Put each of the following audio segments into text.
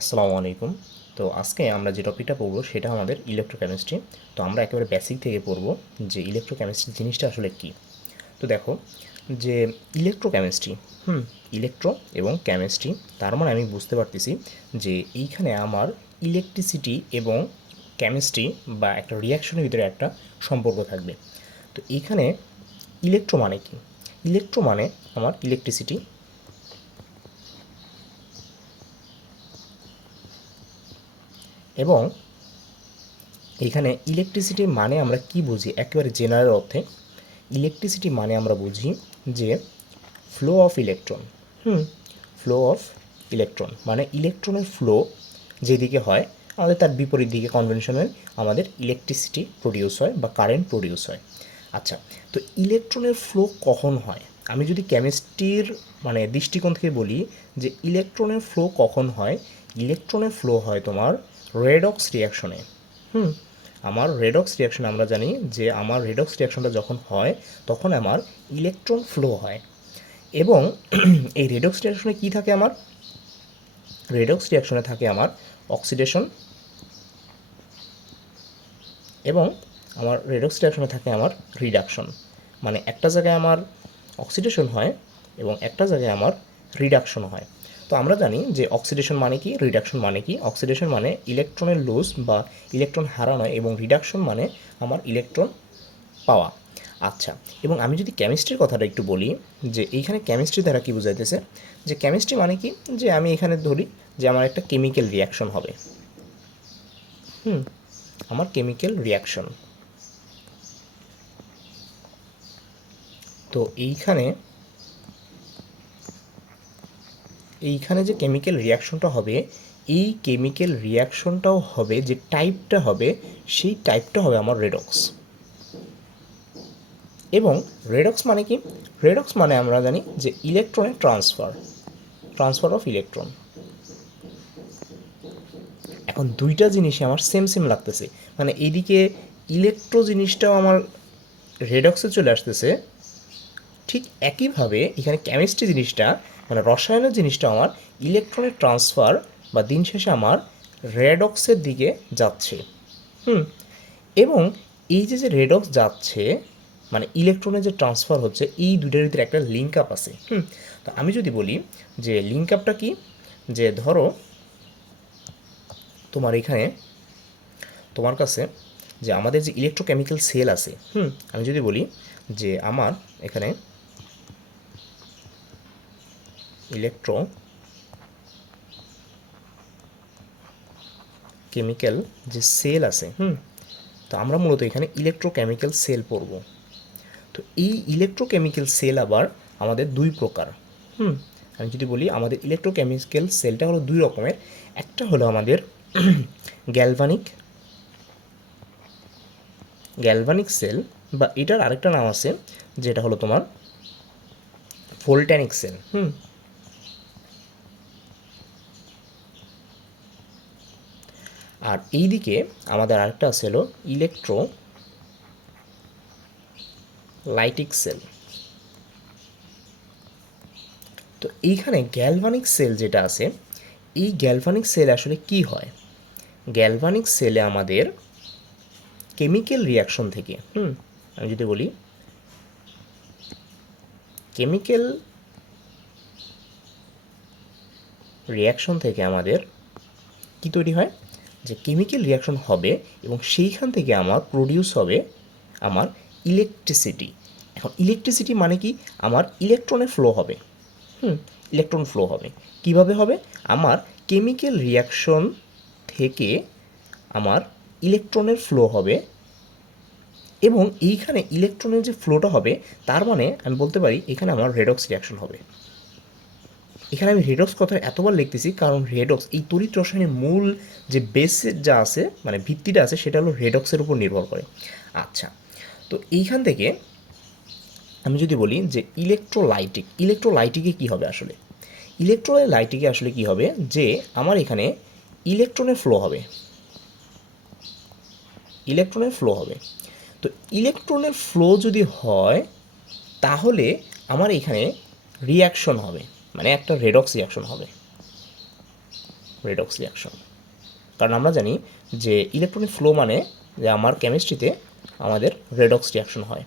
আসসালামু আলাইকুম। তো আজকে আমরা যে টপিকটা পড়ব সেটা আমাদের ইলেকট্রোকেমিস্ট্রি তো আমরা একেবারে বেসিক থেকে পড়ব যে ইলেকট্রোকেমিস্ট্রি জিনিসটা আসলে কী। তো দেখো, যে ইলেকট্রোকেমিস্ট্রি হুম ইলেকট্রো এবং কেমিস্ট্রি তার মানে আমি বুঝতে পারতেছি যে এইখানে আমার ইলেকট্রিসিটি এবং কেমিস্ট্রি বা একটা রিয়াকশনের ভিতরে একটা সম্পর্ক থাকবে। তো এইখানে ইলেকট্রো মানে কি? ইলেকট্রো মানে আমার ইলেকট্রিসিটি এবং এখানে ইলেকট্রিসিটি মানে আমরা কি বুঝি? একেবারে জেনারেল অর্থে ইলেকট্রিসিটি মানে আমরা বুঝি যে flow of electron hmm flow of electron মানে ইলেকট্রনের ফ্লো যেদিকে হয়, আমাদের তার বিপরীত দিকে কনভেনশনাল আমাদের ইলেকট্রিসিটি প্রডিউস হয় বা কারেন্ট প্রডিউস হয়। আচ্ছা তো ইলেকট্রনের ফ্লো কখন হয়? আমি যদি কেমিস্ট্রির মানে দৃষ্টিকোণ থেকে বলি যে ইলেকট্রনের ফ্লো কখন হয়? ইলেকট্রনের ফ্লো হয় তোমার রেডক্স রিয়াকশনে হুম, আমার রেডক্স রিয়াকশন আমরা জানি যে আমার রেডক্স রিয়াকশনটা যখন হয়, তখন আমার ইলেকট্রন ফ্লো হয়। এবং এই রেডক্স রিয়াকশনে কী থাকে আমার? রেডক্স রিয়াকশনে থাকে আমার অক্সিডেশন এবং আমার রেডক্স রিয়াকশনে থাকে আমার রিডাকশন মানে একটা জায়গায় আমার অক্সিডেশন হয় এবং একটা জায়গায় আমার রিডাকশন হয়। তো আমরা জানি যে অক্সিডেশন মানে কি? রিডাকশন মানে কি? অক্সিডেশন মানে ইলেকট্রনের লুজ বা ইলেকট্রন হারানো এবং রিডাকশন মানে আমার ইলেকট্রন পাওয়া। আচ্ছা এবং আমি যদি কেমিস্ট্রির কথাটা একটু বলি, যে এইখানে কেমিস্ট্রি দ্বারা কি বোঝাইতেছে? যে কেমিস্ট্রি মানে কি? যে আমি এখানে ধরি যে আমার একটা কেমিক্যাল রিয়াকশন হবে। হুম, আমার কেমিক্যাল রিয়াকশন তো এইখানে এইখানে যে কেমিক্যাল রিয়াকশনটা হবে, এই কেমিক্যাল রিয়াকশনটাও হবে, যে টাইপটা হবে, সেই টাইপটা হবে আমার রেডক্স এবং রেডক্স মানে কি? রেডক্স মানে আমরা জানি যে ইলেকট্রনের ট্রান্সফার ট্রান্সফার অফ ইলেকট্রন এখন দুইটা জিনিসই আমার সেম সেম লাগতেছে। মানে এইদিকে ইলেকট্রো জিনিসটাও আমার রেডক্সে চলে আসতেছে। ঠিক একইভাবে এখানে কেমিস্ট্রি জিনিসটা মানে রসায়নের জিনিসটা আমার ইলেকট্রনের ট্রান্সফার বা দিন শেষে আমার রেডক্সের দিকে যাচ্ছে। হুম, এবং এই যে যে রেডক্স যাচ্ছে মানে ইলেকট্রনের যে ট্রান্সফার হচ্ছে, এই দুইটার ভিতরে একটা লিঙ্ক আপ আছে। হুম, তো আমি যদি বলি যে লিঙ্ক আপটা কি? যে ধরো, তোমার এখানে, তোমার কাছে যে আমাদের যে ইলেকট্রোকেমিক্যাল সেল আছে, হুম, আমি যদি বলি যে আমার এখানে ইলেকট্রো কেমিক্যাল যে সেল আছে, হুম, তো আমরা মূলত এখানে ইলেকট্রোকেমিক্যাল সেল পড়ব। তো এই ইলেকট্রোকেমিক্যাল সেল আবার আমাদের দুই প্রকার, হুম, আমি যদি বলি আমাদের ইলেকট্রোকেমিক্যাল সেলটা হলো দুই রকমের। একটা হলো আমাদের গ্যালভানিক গ্যালভানিক সেল বা এটার আরেকটা নাম আছে, যেটা হলো তোমার ভোল্ট্যানিক সেল হুম আর এইদিকে আমাদের আরেকটা আছে হলো ইলেকট্রো লাইটিক সেল তো এইখানে গ্যালভানিক সেল যেটা আছে, এই গ্যালভানিক সেল আসলে কি হয়? গ্যালভানিক সেলে আমাদের কেমিক্যাল রিয়াকশন থেকে, হুম, আমি যদি বলি কেমিক্যাল রিয়াকশন থেকে আমাদের কি তৈরি হয়? যে কেমিক্যাল রিয়াকশন হবে এবং সেইখান থেকে আমার প্রডিউস হবে আমার ইলেকট্রিসিটি এখন ইলেকট্রিসিটি মানে কি? আমার ইলেকট্রনের ফ্লো হবে। হুম ইলেকট্রন ফ্লো হবে। কীভাবে হবে? আমার কেমিক্যাল রিয়াকশন থেকে আমার ইলেকট্রনের ফ্লো হবে এবং এইখানে ইলেকট্রনের যে ফ্লোটা হবে, তার মানে আমি বলতে পারি এখানে আমার রেডক্স রিয়াকশন হবে। এখানে আমি রেডক্স কথা এতবার লিখতেছি, কারণ রেডক্স এই তড়িৎ রসায়নের মূল যে বেস যা আছে মানে ভিত্তিটা আছে, সেটা হলো রেডক্সের উপর নির্ভর করে। আচ্ছা তো এইখান থেকে আমি যদি বলি যে ইলেকট্রোলাইটিক ইলেকট্রোলাইটিকে কী হবে আসলে? ইলেকট্রোলাইটিকে আসলে কি হবে? যে আমার এখানে ইলেকট্রনের ফ্লো হবে। ইলেকট্রনের ফ্লো হবে। তো ইলেকট্রনের ফ্লো যদি হয়, তাহলে আমার এখানে রিয়াকশন হবে। মানে একটা রেডক্স রিয়াকশন হবে। রেডক্স রিয়াকশন কারণ আমরা জানি যে ইলেকট্রনিক ফ্লো মানে যে আমার কেমিস্ট্রিতে আমাদের রেডক্স রিয়াকশন হয়।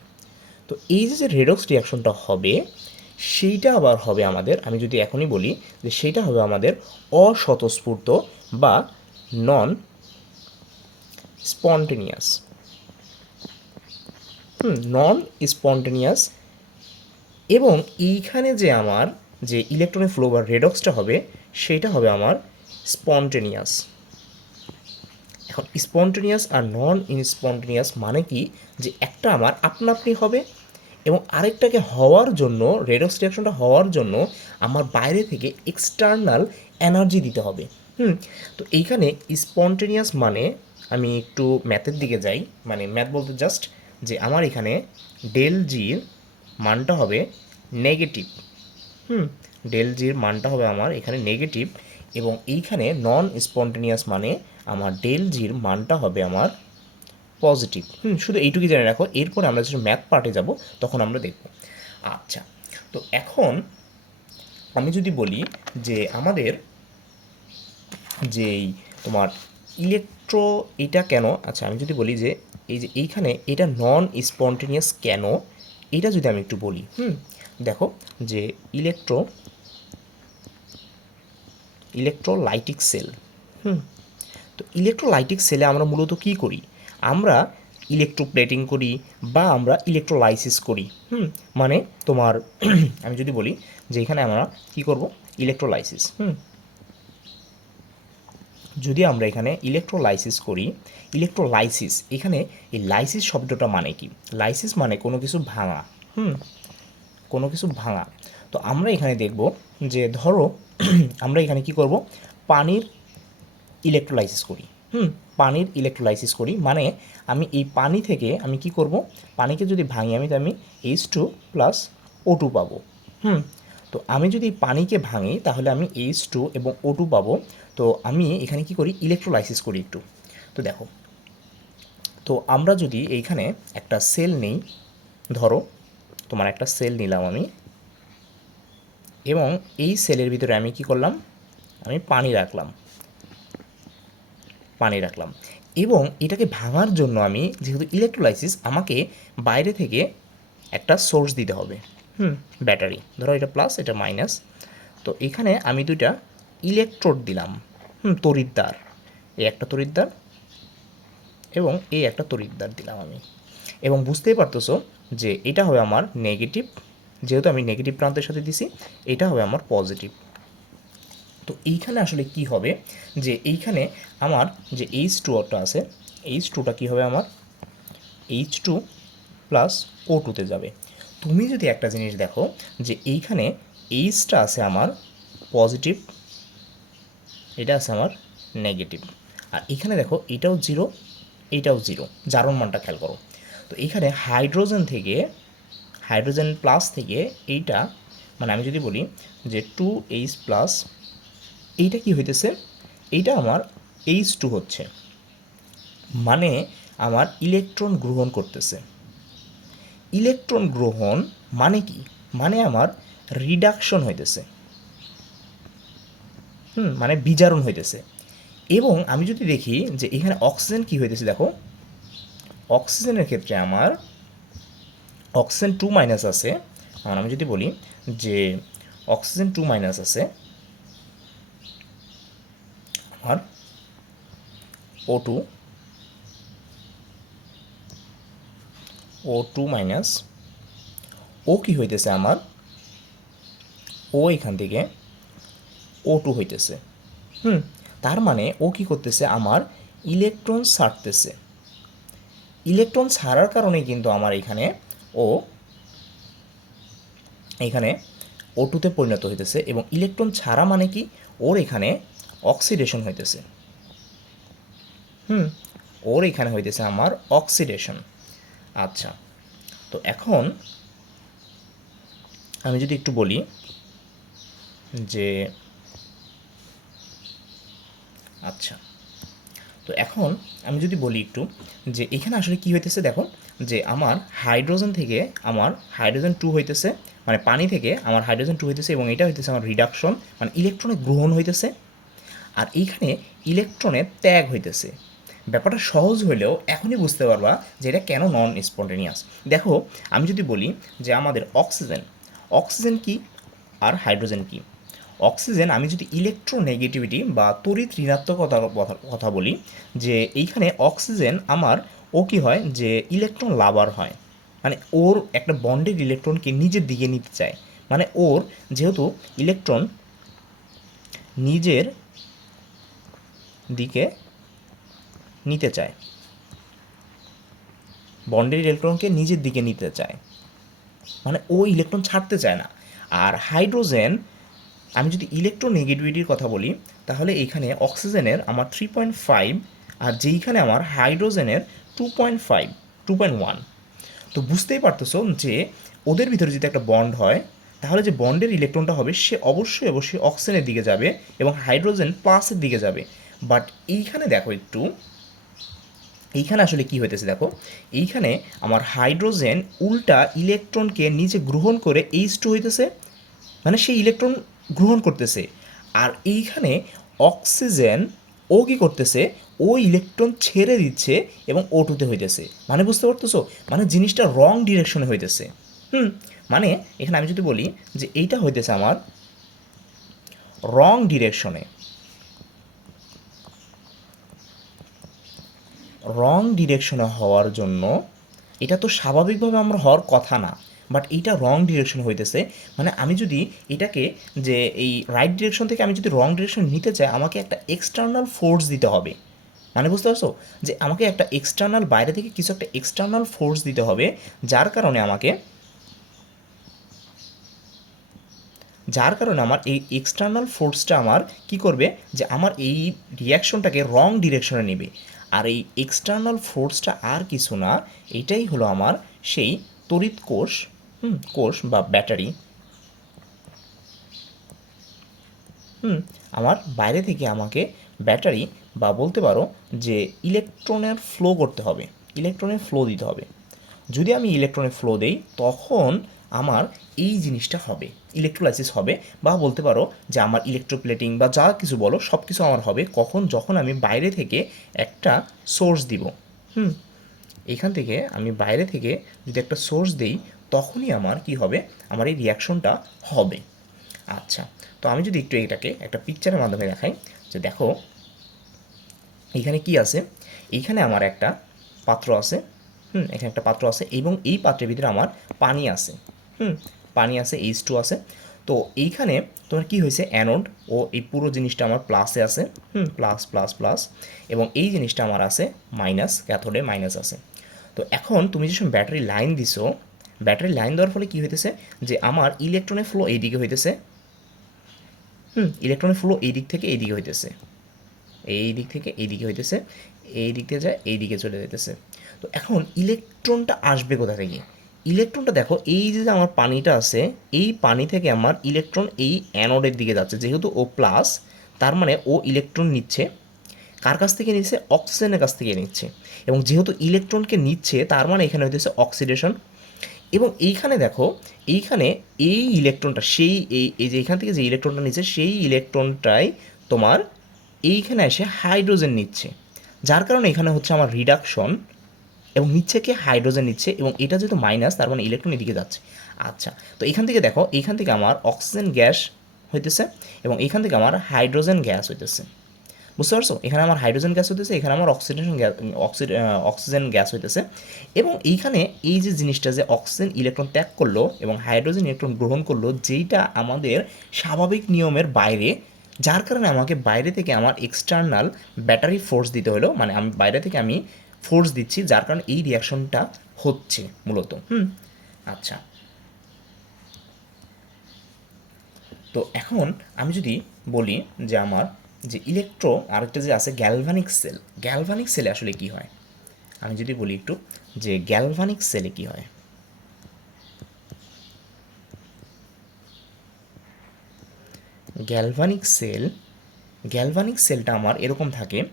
তো এই যে রেডক্স রিয়াকশনটা হবে, সেইটা আবার হবে আমাদের, আমি যদি এখনই বলি যে সেইটা হবে আমাদের অস্বতঃস্ফূর্ত বা নন স্পন্টেনিয়াস নন স্পন্টেনিয়াস এবং এইখানে যে আমার যে ইলেকট্রনের ফ্লো বা রেডক্সটা হবে, সেটা হবে আমার স্পন্টেনিয়াস এখন স্পন্টেনিয়াস আর নন ইনস্পন্টেনিয়াস মানে কি? যে একটা আমার আপনা আপনি হবে এবং আরেকটাকে হওয়ার জন্য রেডক্স রিয়াকশনটা হওয়ার জন্য আমার বাইরে থেকে এক্সটার্নাল এনার্জি দিতে হবে। হুম, তো এইখানে স্পন্টেনিয়াস মানে আমি একটু ম্যাথের দিকে যাই। মানে ম্যাথ বলতে জাস্ট যে আমার এখানে ডেল জির মানটা হবে নেগেটিভ হুম ডেল জির মানটা হবে আমার এখানে নেগেটিভ এবং এইখানে নন স্পন্টেনিয়াস মানে আমার ডেল জির মানটা হবে আমার পজিটিভ হুম, শুধু এইটুকুই জেনে রাখো, এরপরে আমরা যখন ম্যাথ পার্টে যাব, তখন আমরা দেখব। আচ্ছা তো এখন আমি যদি বলি যে আমাদের যেই তোমার ইলেকট্রো এটা কেন? আচ্ছা আমি যদি বলি যে এই যে এইখানে এটা নন স্পন্টেনিয়াস কেন? এটা যদি আমি একটু বলি। হুম দেখো যে ইলেকট্রো ইলেকট্রোলাইটিক সেল হুম, তো ইলেকট্রোলাইটিক সেলে আমরা মূলত কী করি? আমরা ইলেকট্রোপ্লেটিং করি বা আমরা ইলেকট্রোলাইসিস করি, হুম মানে তোমার, আমি যদি বলি যে এখানে আমরা কী করব? ইলেকট্রোলাইসিস হুম, যদি আমরা এখানে ইলেকট্রোলাইসিস করি ইলেকট্রোলাইসিস এখানে এই লাইসিস শব্দটা মানে কি? লাইসিস মানে কোনো কিছু ভাঙা, হুম কোনো কিছু ভাঙা। তো আমরা এখানে দেখব যে ধরো আমরা এখানে কি করব? পানির ইলেকট্রোলাইসিস করি। হুম? পানির ইলেকট্রোলাইসিস করি। মানে আমি এই পানি থেকে আমি কি করব? পানিকে যদি ভাঙি, আমি তো আমি H two plus O two পাবো। হুম? তো আমি যদি পানিকে ভাঙি, তাহলে আমি এইচ টু এবং ও টু পাবো। তো আমি এখানে কি করি? ইলেকট্রোলাইসিস করি একটু। তো দেখো, তো আমরা যদি এইখানে একটা সেল নেই, ধরো তোমার একটা সেল নিলাম আমি। এবং এই সেলের ভিতরে আমি কি করলাম? আমি পানি রাখলাম। পানি রাখলাম। এবং এটাকে ভাঙার জন্য আমি যেহেতু ইলেকট্রোলাইসিস আমাকে বাইরে থেকে একটা সোর্স দিতে হবে। হুম ব্যাটারি ধরো এটা প্লাস এটা মাইনাস তো এখানে আমি দুইটা ইলেকট্রোড দিলাম। হুম, তড়িৎদ্বার। এই একটা তড়িৎদ্বার এবং এই একটা তড়িৎদ্বার দিলাম আমি। এবং বুঝতেই পারতেছো যে এটা হবে আমার নেগেটিভ যেহেতু আমি নেগেটিভ প্রান্তের সাথে দিছি, এটা হবে আমার পজিটিভ তো এইখানে আসলে কি হবে? যে এইখানে আমার যে এইচ টুটা আছে এইচ টুটা কী হবে আমার? এইচ টু প্লাস ও টুতে যাবে। তুমি যদি একটা জিনিস দেখো যে এইখানে এইচটা আছে আমার পজিটিভ এটা আছে আমার নেগেটিভ আর এখানে দেখো এটাও জিরো এইটাও জিরো জারণ মানটা খেয়াল করো। তো এখানে হাইড্রোজেন থেকে হাইড্রোজেন প্লাস থেকে এইটা মানে আমি যদি বলি যে টু এইচ প্লাস এইটা কি হইতেছে? এইটা আমার এইচ টু হচ্ছে। মানে আমার ইলেকট্রন গ্রহণ করতেছে। ইলেকট্রন গ্রহণ মানে কি? মানে আমার রিডাকশন হইতেছে। হুম মানে বিজারণ হইতেছে। এবং আমি যদি দেখি যে এখানে অক্সিজেন কি হইতেছে, দেখো। অক্সিজেনের ক্ষেত্রে আমার অক্সিজেন টু মাইনাস আছে। আর আমি যদি বলি যে অক্সিজেন টু মাইনাস আছে, আমার O two O two minus O কি হইতেছে আমার? ও এখান থেকে ও টু হইতেছে। হুম? তার মানে ও কি করতেছে? আমার ইলেকট্রন ছাড়তেছে। ইলেকট্রন ছাড়ার কারণে কিন্তু আমার এখানে ও এখানে ও টুতে পরিণত হইতেছে এবং ইলেকট্রন ছাড়া মানে কি? ওর এখানে অক্সিডেশন হইতেছে। হুম, ওর এখানে হইতেছে আমার অক্সিডেশন। আচ্ছা তো এখন আমি যদি একটু বলি যে আচ্ছা। তো এখন আমি যদি বলি একটু যে এখানে আসলে কি হইতেছে দেখো যে আমার হাইড্রোজেন থেকে আমার হাইড্রোজেন টু হইতেছে মানে পানি থেকে আমার হাইড্রোজেন টু হইতেছে এবং এটা হইতেছে আমার রিডাকশন মানে ইলেকট্রনের গ্রহণ হইতেছে। আর এইখানে ইলেকট্রনের ত্যাগ হইতেছে। ব্যাপারটা সহজ হলেও এখনই বুঝতে পারবা যে এটা কেন নন স্পন্টেনিয়াস দেখো, আমি যদি বলি যে আমাদের অক্সিজেন অক্সিজেন কি আর হাইড্রোজেন কি? অক্সিজেন, আমি যদি ইলেকট্রোনেগেটিভিটি বা তড়িৎ ঋণাত্মকতার কথা বলি, যে এইখানে অক্সিজেন আমার, ও কি হয়? যে ইলেকট্রন লাভার হয়। মানে ওর একটা বন্ডেড ইলেকট্রনকে নিজের দিকে নিতে চায়। মানে ওর যেহেতু ইলেকট্রন নিজের দিকে নিতে চায়। বন্ডের ইলেকট্রনকে নিজের দিকে নিতে চায়। মানে ও ইলেকট্রন ছাড়তে চায় না। আর হাইড্রোজেন আমি যদি ইলেকট্রোনেগেটিভিটির কথা বলি, তাহলে এইখানে অক্সিজেনের আমার থ্রি পয়েন্ট ফাইভ আর যেইখানে আমার হাইড্রোজেনের two point five two point one তো বুঝতেই পারতেছো যে ওদের ভিতরে যদি একটা বন্ড হয়, তাহলে যে বন্ডের ইলেকট্রনটা হবে, সে অবশ্যই অবশ্যই অক্সিজেনের দিকে যাবে এবং হাইড্রোজেন প্লাসের দিকে যাবে। বাট এইখানে দেখো একটু, এইখানে আসলে কি হইতেছে দেখো, এইখানে আমার হাইড্রোজেন উল্টা ইলেকট্রনকে নিচে গ্রহণ করে এইচ টু হইতেছে মানে সেই ইলেকট্রন গ্রহণ করতেছে। আর এইখানে অক্সিজেন ও কি করতেছে, ও ইলেকট্রন ছেড়ে দিচ্ছে এবং ও টুতে হইতেছে। মানে বুঝতে পারতেছো? মানে জিনিসটা রং ডিরেকশনে হইতেছে। হুম মানে এখানে আমি যদি বলি যে এইটা হইতেছে আমার রং ডিরেকশনে রং ডিরেকশনে হওয়ার জন্য এটা তো স্বাভাবিকভাবে আমরা হওয়ার কথা না। বাট এইটা রং ডিরেকশন হইতেছে। মানে আমি যদি এটাকে যে এই রাইট ডিরেকশন থেকে আমি যদি রং ডিরেকশন নিতে চাই, আমাকে একটা এক্সটার্নাল ফোর্স দিতে হবে। মানে বুঝতে পারছ? যে আমাকে একটা এক্সটার্নাল বাইরে থেকে কিছু একটা এক্সটার্নাল ফোর্স দিতে হবে, যার কারণে আমাকে যার কারণে আমার এই এক্সটার্নাল ফোর্সটা আমার কি করবে? যে আমার এই রিয়াকশনটাকে রং ডিরেকশনে নেবে। আর এই এক্সটার্নাল ফোর্সটা আর কিছু না, এটাই হলো আমার সেই তড়িৎ কোষ কোষ বা ব্যাটারি। হুম, আমার বাইরে থেকে আমাকে ব্যাটারি বা বলতে পারো যে ইলেকট্রনের ফ্লো করতে হবে, ইলেকট্রনের ফ্লো দিতে হবে। যদি আমি ইলেকট্রনের ফ্লো দেই, তখন আমার এই জিনিসটা হবে ইলেকট্রোলাইসিস হবে বা বলতে পারো যে আমার ইলেকট্রোপ্লেটিং বা যা কিছু বলো সব কিছু আমার হবে কখন যখন আমি বাইরে থেকে একটা সোর্স দিব। হুম, এখান থেকে আমি বাইরে থেকে যদি একটা সোর্স দিই তখনই আমার কি হবে? আমার এই রিয়াকশনটা হবে। আচ্ছা তো আমি যদি একটু এটাকে একটা পিকচারের মাধ্যমে দেখাই, যে দেখো এইখানে কি আছে? এইখানে আমার একটা পাত্র আছে, হুম, এখানে একটা পাত্র আছে এবং এই পাত্রের ভিতরে আমার পানি আছে, হুম, পানি আছে এইচ টু আছে। তো এইখানে তোমার কি হয়েছে? অ্যানোড ও এই পুরো জিনিসটা আমার প্লাসে আছে, হুম প্লাস প্লাস প্লাস এবং এই জিনিসটা আমার আছে মাইনাস ক্যাথোডে মাইনাস আছে। তো এখন তুমি যেসব ব্যাটারি লাইন দিছো ব্যাটারি লাইন দেওয়ার ফলে কি হইতেছে যে আমার ইলেকট্রনের ফ্লো এইদিকে হইতেছে। হুম, ইলেকট্রনের ফ্লো এই দিক থেকে এই দিকে হইতেছে। এই দিক থেকে এই দিকে হইতেছে এই দিক থেকে যায় এই দিকে চলে যেতেছে তো এখন ইলেকট্রনটা আসবে কোথা থেকে? ইলেকট্রনটা দেখো, এই যে আমার পানিটা আছে, এই পানি থেকে আমার ইলেকট্রন এই অ্যানোডের দিকে যাচ্ছে। যেহেতু ও প্লাস, তার মানে ও ইলেকট্রন নিচ্ছে। কার কাছ থেকে নিচ্ছে? অক্সিজেনের কাছ থেকে নিচ্ছে। এবং যেহেতু ইলেকট্রনকে নিচ্ছে, তার মানে এখানে হইতেছে অক্সিডেশন। এবং এইখানে দেখো, এইখানে এই ইলেকট্রনটা, সেই এই এই যে এখান থেকে যে ইলেকট্রনটা নিচ্ছে সেই ইলেকট্রনটাই তোমার এইখানে এসে হাইড্রোজেন নিচ্ছে। যার কারণে এখানে হচ্ছে আমার রিডাকশন এবং নিচ্ছে কে? হাইড্রোজেন নিচ্ছে এবং এটা যেহেতু মাইনাস, তার মানে ইলেকট্রন এদিকে যাচ্ছে। আচ্ছা তো এখান থেকে দেখো এইখান থেকে আমার অক্সিজেন গ্যাস হইতেছে এবং এইখান থেকে আমার হাইড্রোজেন গ্যাস হইতেছে। বুঝতে পারছ? এখানে আমার হাইড্রোজেন গ্যাস হইতেছে, এখানে আমার অক্সিডেশন গ্যাস অক্সিজেন গ্যাস হইতেছে এবং এইখানে এই যে জিনিসটা যে অক্সিজেন ইলেকট্রন ত্যাগ করল এবং হাইড্রোজেন ইলেকট্রন গ্রহণ করল, যেইটা আমাদের স্বাভাবিক নিয়মের বাইরে, যার কারণে আমাকে বাইরে থেকে আমার এক্সটার্নাল ব্যাটারি ফোর্স দিতে হলো মানে আমি বাইরে থেকে আমি ফোর্স দিচ্ছি, যার কারণে এই রিয়াকশনটা হচ্ছে মূলত, হুম? আচ্ছা। তো এখন আমি যদি বলি যে আমার যে ইলেকট্রো আরেকটা যে আছে গ্যালভানিক সেল গ্যালভানিক সেলে আসলে কি হয়? আমি যদি বলি একটু, যে গ্যালভানিক সেলে কি হয়? গ্যালভানিক সেল গ্যালভানিক সেলটা আমার এরকম থাকে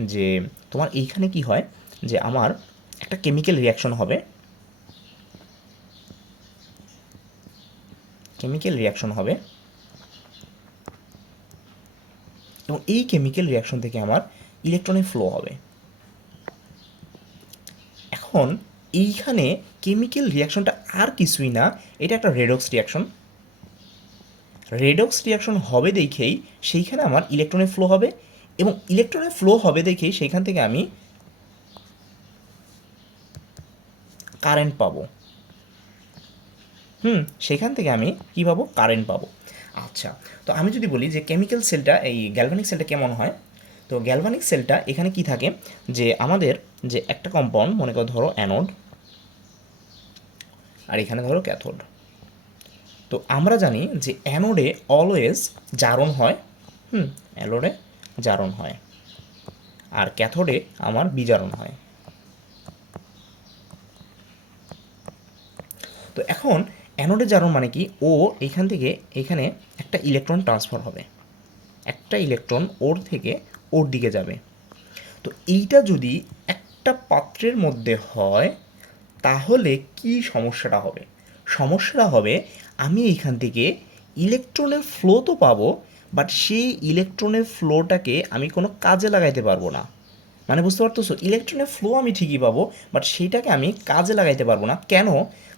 যে তোমার এইখানে কি হয়? যে আমার একটা কেমিক্যাল রিয়াকশন হবে। কেমিক্যাল রিয়াকশন হবে। এবং এই কেমিক্যাল রিয়াকশন থেকে আমার ইলেকট্রনের ফ্লো হবে। এখন এইখানে কেমিক্যাল রিয়াকশনটা আর কিছুই না, এটা একটা রেডক্স রিয়াকশন রেডক্স রিয়াকশন হবে দেখেই সেইখানে আমার ইলেকট্রনের ফ্লো হবে এবং ইলেকট্রনের ফ্লো হবে দেখেই সেইখান থেকে আমি কারেন্ট পাবো। হুম সেখান থেকে আমি কী পাবো? কারেন্ট পাবো। আচ্ছা তো আমি যদি বলি যে কেমিক্যাল সেলটা এই গ্যালভানিক সেলটা কেমন হয়? তো গ্যালভানিক সেলটা এখানে কি থাকে? যে আমাদের যে একটা কম্পাউন্ড মনে করো ধরো অ্যানোড আর এখানে ধরো ক্যাথোড তো আমরা জানি যে অ্যানোডে অলওয়েজ জারণ হয়। হুম অ্যানোডে জারণ হয়। আর ক্যাথোডে আমার বিজারণ হয়। তো এখন অ্যানোডে জারণ মানে কি? ও এখান থেকে এখানে একটা ইলেকট্রন ট্রান্সফার হবে। একটা ইলেকট্রন ওর থেকে ওর দিকে যাবে। তো এইটা যদি একটা পাত্রের মধ্যে হয়, তাহলে কি সমস্যাটা হবে? সমস্যাটা হবে, আমি এইখান থেকে ইলেকট্রনের ফ্লো তো পাবো বাট সেই ইলেকট্রনের ফ্লোটাকে আমি কোনো কাজে লাগাইতে পারব না। মানে বুঝতে পারতেছো? ইলেকট্রনের ফ্লো আমি ঠিকই পাবো বাট সেইটাকে আমি কাজে লাগাইতে পারব না। কেন?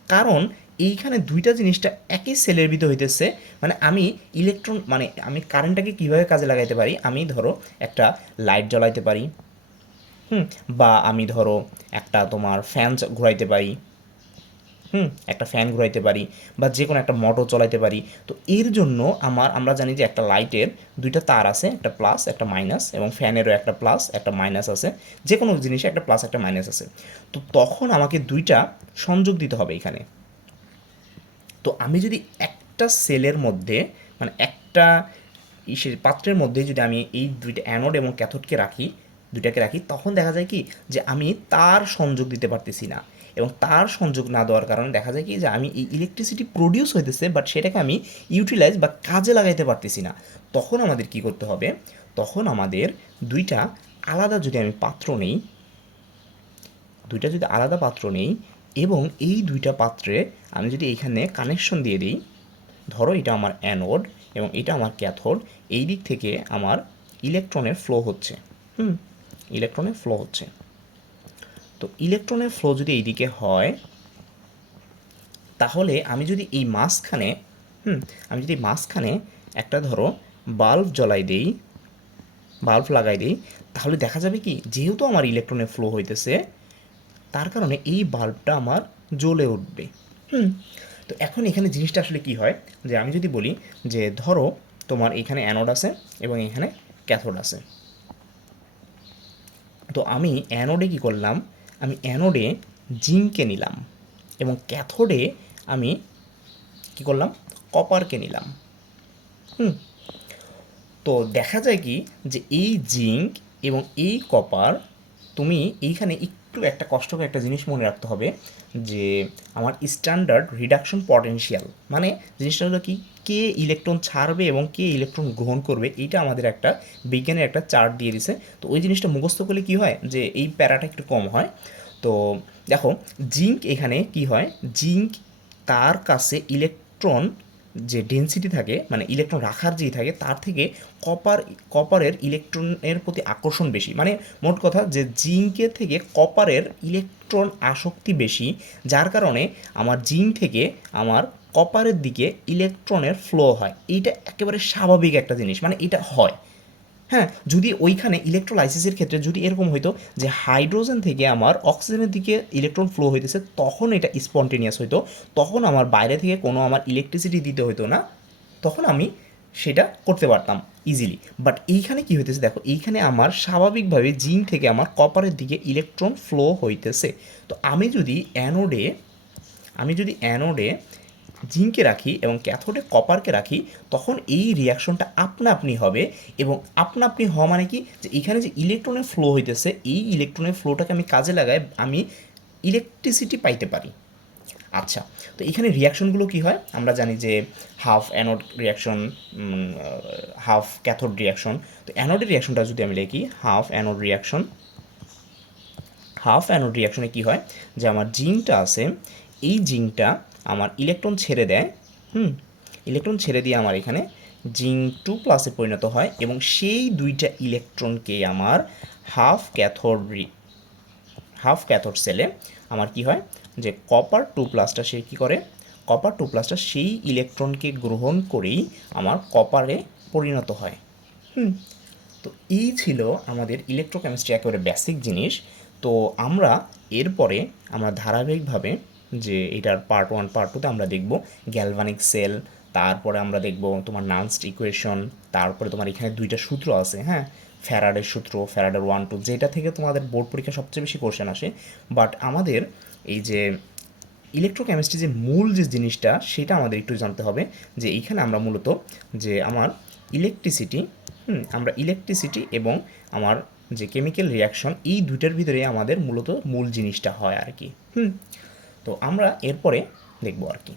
কারণ এইখানে দুইটা জিনিসটা একই সেলের ভিতর হইতেছে। মানে আমি ইলেকট্রন মানে আমি কারেন্টটাকে কীভাবে কাজে লাগাইতে পারি? আমি ধরো একটা লাইট জ্বলাইতে পারি। হুম? বা আমি ধরো একটা তোমার ফ্যান ঘুরাইতে পারি। হুম, একটা ফ্যান ঘুরাইতে পারি বা যে কোনো একটা মোটর চলাইতে পারি। তো এর জন্য আমার, আমরা জানি যে একটা লাইটের দুইটা তার আছে, একটা প্লাস একটা মাইনাস এবং ফ্যানেরও একটা প্লাস একটা মাইনাস আছে। যে কোনো জিনিসে একটা প্লাস একটা মাইনাস আছে। তো তখন আমাকে দুইটা সংযোগ দিতে হবে এখানে। তো আমি যদি একটা সেলের মধ্যে মানে একটা ইসের পাত্রের মধ্যে যদি আমি এই দুইটা অ্যানোড এবং ক্যাথোডকে রাখি, দুইটাকে রাখি, তখন দেখা যায় কি যে আমি তার সংযোগ দিতে পারতেছি না। এবং তার সংযোগ না দেওয়ার কারণে দেখা যায় কি যে আমি এই ইলেকট্রিসিটি প্রডিউস হইতেছে বাট সেটাকে আমি ইউটিলাইজ বা কাজে লাগাইতে পারতেছি না। তখন আমাদের কি করতে হবে? তখন আমাদের দুইটা আলাদা যদি আমি পাত্র নেই, দুইটা যদি আলাদা পাত্র নেই এবং এই দুইটা পাত্রে আমি যদি এইখানে কানেকশন দিয়ে দিই, ধরো এটা আমার অ্যানোড এবং এটা আমার ক্যাথোড এই দিক থেকে আমার ইলেকট্রনের ফ্লো হচ্ছে। হুম ইলেকট্রনের ফ্লো হচ্ছে। তো ইলেকট্রনের ফ্লো যদি এইদিকে হয়, তাহলে আমি যদি এই মাঝখানে, হুম, আমি যদি মাঝখানে একটা ধরো বাল্ব জ্বলাই দেই বাল্ব লাগাই দিই, তাহলে দেখা যাবে কি, যেহেতু আমার ইলেকট্রনের ফ্লো হইতেছে, তার কারণে এই বাল্বটা আমার জ্বলে উঠবে, হুম। তো এখন এখানে জিনিসটা আসলে কি হয়, যে আমি যদি বলি যে ধরো তোমার এখানে অ্যানোড আছে এবং এখানে ক্যাথোড আছে। তো আমি অ্যানোডে কি করলাম আমি অ্যানোডে জিঙ্ককে নিলাম এবং ক্যাথোডে আমি কি করলাম? কপারকে নিলাম। হুম। তো দেখা যায় কি যে এই জিঙ্ক এবং এই কপার তুমি এইখানে একটু একটা কষ্টকর একটা জিনিস মনে রাখতে হবে যে আমার স্ট্যান্ডার্ড রিডাকশন পটেনশিয়াল মানে জিনিসটা হলো কি, কে ইলেকট্রন ছাড়বে এবং কে ইলেকট্রন গ্রহণ করবে, এইটা আমাদের একটা বিজ্ঞানের একটা চার্ট দিয়ে দিছে। তো ওই জিনিসটা মুখস্থ করলে কি হয়, যে এই প্যারাটা একটু কম হয়। তো দেখো জিঙ্ক এখানে কি হয় জিঙ্ক তার কাছে ইলেকট্রন যে ডেন্সিটি থাকে মানে ইলেকট্রন রাখার যেই থাকে, তার থেকে কপার কপারের ইলেকট্রনের প্রতি আকর্ষণ বেশি। মানে মোট কথা যে জিঙ্কের থেকে কপারের ইলেকট্রন আসক্তি বেশি, যার কারণে আমার জিঙ্ক থেকে আমার কপারের দিকে ইলেকট্রনের ফ্লো হয়। এইটা একেবারে স্বাভাবিক একটা জিনিস মানে এটা হয়। হ্যাঁ যদি ওইখানে ইলেকট্রোলাইসিসের ক্ষেত্রে যদি এরকম হইতো যে হাইড্রোজেন থেকে আমার অক্সিজেনের দিকে ইলেকট্রন ফ্লো হইতেছে, তখন এটা স্পন্টেনিয়াস হইতো, তখন আমার বাইরে থেকে কোনো আমার ইলেকট্রিসিটি দিতে হইতো না, তখন আমি সেটা করতে পারতাম ইজিলি বাট এইখানে কি হইতেছে দেখো, এইখানে আমার স্বাভাবিকভাবে জিন থেকে আমার কপারের দিকে ইলেকট্রন ফ্লো হইতেছে। তো আমি যদি অ্যানোডে আমি যদি অ্যানোডে জিঙ্কে রাখি এবং ক্যাথোডে কপারকে রাখি, তখন এই রিয়াকশনটা আপনা আপনি হবে এবং আপনা আপনি হওয়া মানে কি? যে এখানে যে ইলেকট্রনের ফ্লো হইতেছে, এই ইলেকট্রনের ফ্লোটাকে আমি কাজে লাগাই আমি ইলেকট্রিসিটি পাইতে পারি। আচ্ছা তো এখানে রিয়াকশনগুলো কি হয়? আমরা জানি যে half anode reaction half cathode reaction তো অ্যানোডের রিয়াকশনটা যদি আমি লিখি half anode reaction half anode রিয়াকশনে কি হয়? যে আমার জিঙ্কটা আছে, এই জিঙ্কটা আমার ইলেকট্রন ছেড়ে দেয়, হুম ইলেকট্রন ছেড়ে দিয়ে আমার এখানে জিঙ্ক টু প্লাসে পরিণত হয় এবং সেই দুইটা ইলেকট্রনকে আমার হাফ ক্যাথোড হাফ ক্যাথোড সেলে আমার কি হয়? যে কপার টু প্লাসটা সে কী করে? কপার টু প্লাসটা সেই ইলেকট্রনকে গ্রহণ করেই আমার কপারে পরিণত হয়, হুম। তো এই ছিল আমাদের ইলেকট্রোকেমিস্ট্রি একেবারে বেসিক জিনিস। তো আমরা এরপরে আমরা ধারাবাহিকভাবে যে এটার পার্ট ওয়ান পার্ট টুতে আমরা দেখব গ্যালভানিক সেল তারপরে আমরা দেখব তোমার নানস্ট ইকুয়েশন তারপরে তোমার এখানে দুইটা সূত্র আছে হ্যাঁ? ফ্যারাডের সূত্র ফ্যারাডের ওয়ান টু যেটা থেকে তোমাদের বোর্ড পরীক্ষা সবচেয়ে বেশি কোশ্চেন আসে। বাট আমাদের এই যে ইলেকট্রোকেমিস্ট্রি যে মূল যে জিনিসটা, সেটা আমাদের একটু জানতে হবে যে এইখানে আমরা মূলত যে আমার ইলেকট্রিসিটি হুম, আমরা ইলেকট্রিসিটি এবং আমার যে কেমিক্যাল রিয়াকশন এই দুইটার ভিতরে আমাদের মূলত মূল জিনিসটা হয় আর কি, হুম? তো আমরা এরপরে দেখব আর কি।